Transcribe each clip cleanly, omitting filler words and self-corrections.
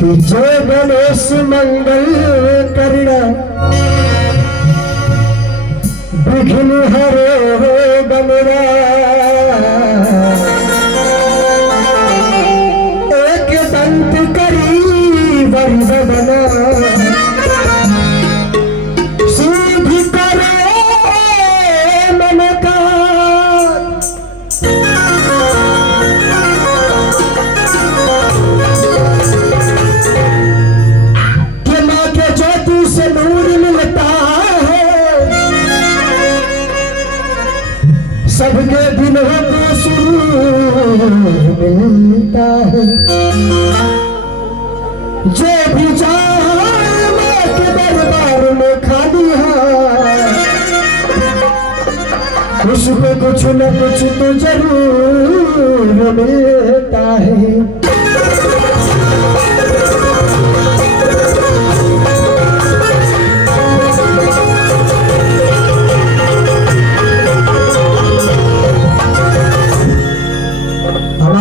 कि जय गणेश मंगल करुणा विघ्न हरो गणरा एक दंत करी वरिद बना सिद्धि करे मन का सबके दिनों को सुरूर मिलता है जो भी चाहे माँ के दरबार में खाली है उसको कुछ न कुछ तो जरूर मिलता है।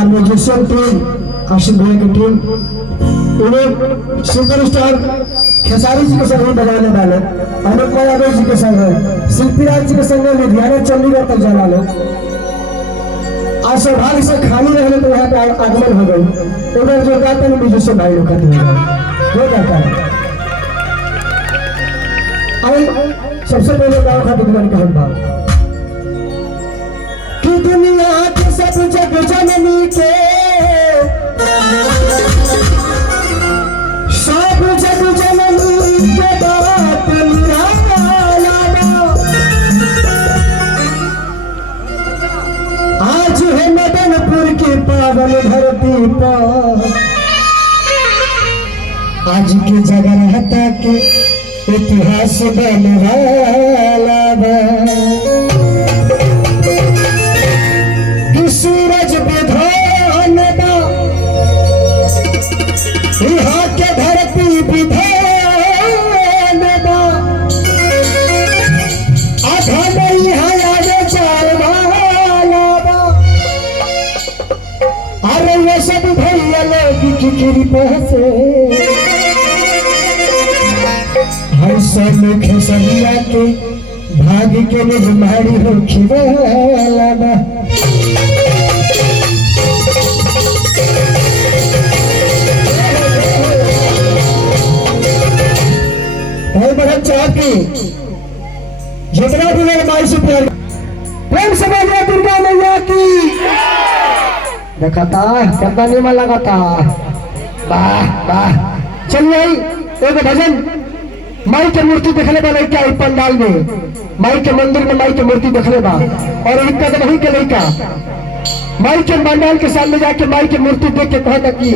म्यूजिशियन टीम आशिक भैया की टीम उन्हें सुपरस्टार खेसारी जी के संग बजाने वाले अनूप यादव जी के संग शिल्पीराज जी के संग लुधियाना चंडीगढ़ तक जाना लोग आज सौभाग्य से खाली रहने तो यहाँ पे आगमन हो गई। उधर जो गाते हैं म्यूजिशियन भाई लोग खाते हो जाता है। सबसे पहले गाँव खाते दुनिया का हम बात कि दुनिया के सब जग जननी के सब जग जननी के बात निराला आज है मदनपुर की पावन धरती पर आज की जगन्नाथ के इतिहास बनने वाला सूरज विधान यहाँ के धरती विधान आधा नहीं है आगे चालवाला अरे ये सब भैया लोग की कृपा से हर सब खेसरिया के भाग्य के निर्माणी हो खिवाला बहन चाहती जितना भी मेरे माई से प्रेम से बोलिए दुर्गा मैया की। देखता कितना नियम लगाता वाह वाह। चलिए एक भजन माई के मूर्ति देखने वाले क्या पंडाल में माई के मंदिर में माई के मूर्ति देखने बा और इनका तो वही के लड़का माई के पंडाल के सामने जाके माई की मूर्ति देख के कहता कि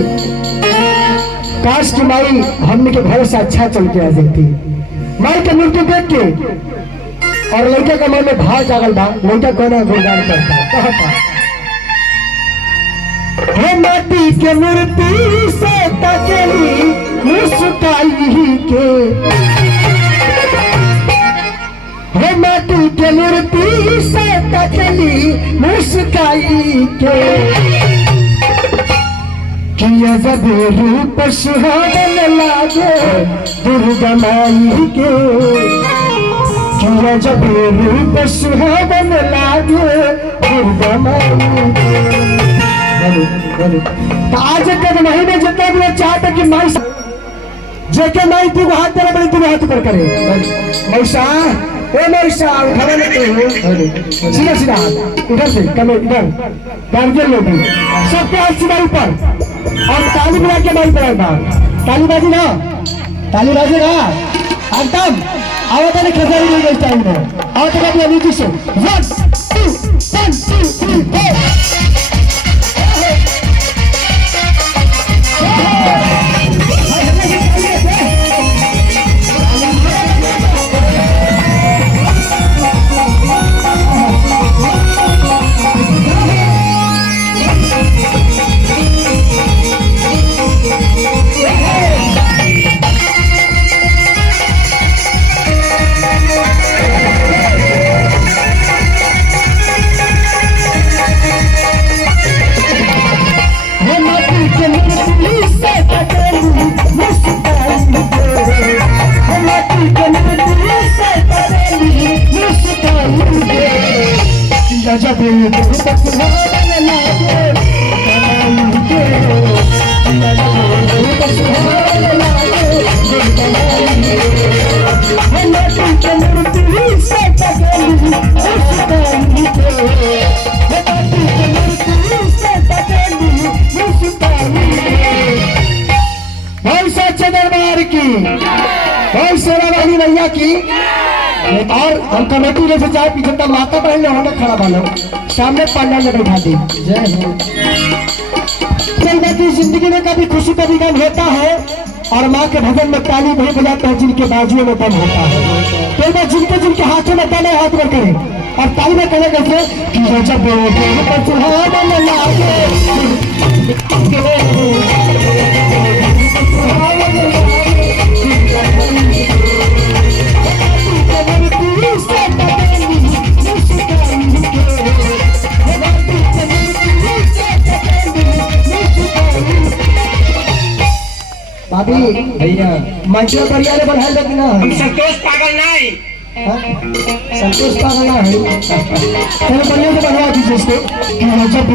काश की माई हमने के घर से अच्छा चल के आ जाती। माई के मूर्ति देख के और लड़के का मन में भाव जागल बा लड़का कोना गुणगान करता कहता हे माटी के मूर्ति से तकेली मुस्काई के हे माटी के मूर्ति से तकेली मुस्काई के किया जब रूप सुहावन लागे दुर्गा माई के किया जब रूप सुहावन लागे दुर्गा माई तो आज के महीने जितना भी चाहते कि माई जेके माई तू हाथ तेरा बड़ी तू हाथ ऊपर करे मौसा ए मौसा उठाने लगते हो सीधा सीधा इधर से कमे इधर गार्जियन लोग सबके हाथ सीधा ऊपर और ताली बजा के माई पर ताली बाजी ना एकदम आवत है खजारी नहीं गई टाइम में आवत है अभी नीचे से 1 2 1 2 3 Hey, देवी की, और शेरा वाली मैया की। और हम कमेटी जैसे चाहे पीछे तक माता बहन होने खड़ा वालों सामने पंडाल में बैठा दी। जय हो। की जिंदगी में कभी खुशी कभी गम होता है, और माँ के भजन में ताली वही बजाते हैं जिनके बाजुओं में दम होता है। तो मैं जिनके जिनके हाथों में दम है हाथ में करें और ताली में कहने कैसे कि जब भाभी भैया मंच में बढ़िया ले बढ़ाई लगी ना। संतोष पागल नहीं, संतोष पागल ना है। चलो बढ़िया से बढ़वा दीजिए इसको कि जब